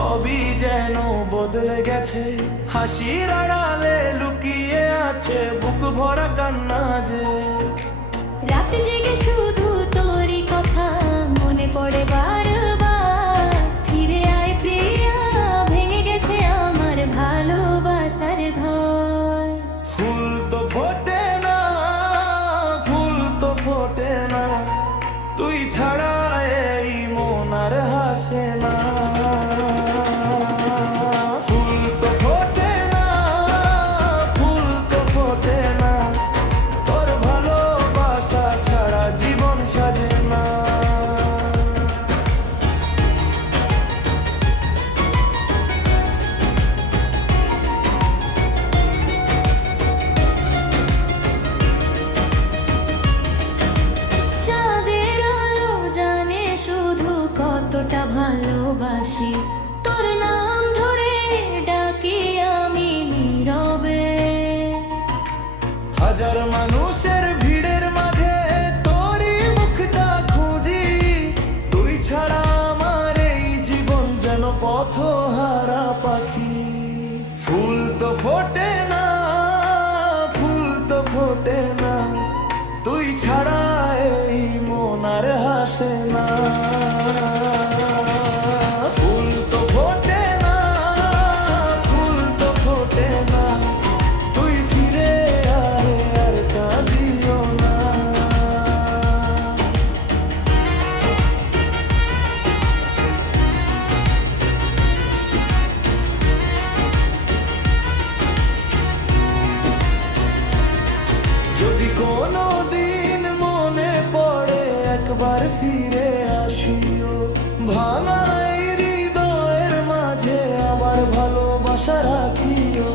সবই যেন বদলে গেছে, হাসির আড়ালে লুকিয়ে আছে বুক ভরা কান্না যে। রাত জেগে শুধু তোরই কথা মনে পড়ে বারবার, ফিরে আয় প্রিয়া, ভেঙে গেছে আমার ভালোবাসার ঘর। ফুল তো ফোটে না, ফুল তো ফোটে না, তুই ছাড়া এই মন আর হাসে না। ফুল তো ফোটে না, ফুল তো ফোটে না, তোর ভালোবাসা ছাড়া জীবন সাজে না। চাঁদের আলো জানে শুধু কতটা ভালোবাসি, তোর নাম ধরে ডাকি আমি নীরবে। হাজার মানুষের ভিড়ের মাঝে তোরই মুখটা খুঁজি, তুই ছাড়া আমার এই জীবন যেন পথহারা পাখি। ফুল তো ফোটে না, ফুল তো ফোটে না, তুই ছাড়া এই মন আর হাসে না। ফুল তো ফোটে না, ফুল তো ফোটে না, তুই ফিরে আয় আর কাঁদিও না। যদি কোনো দিন মনে পড়ে একবার ফিরে আসিও, ভাঙা এই হৃদয়ের মাঝে আবার ভালোবাসা রাখিও।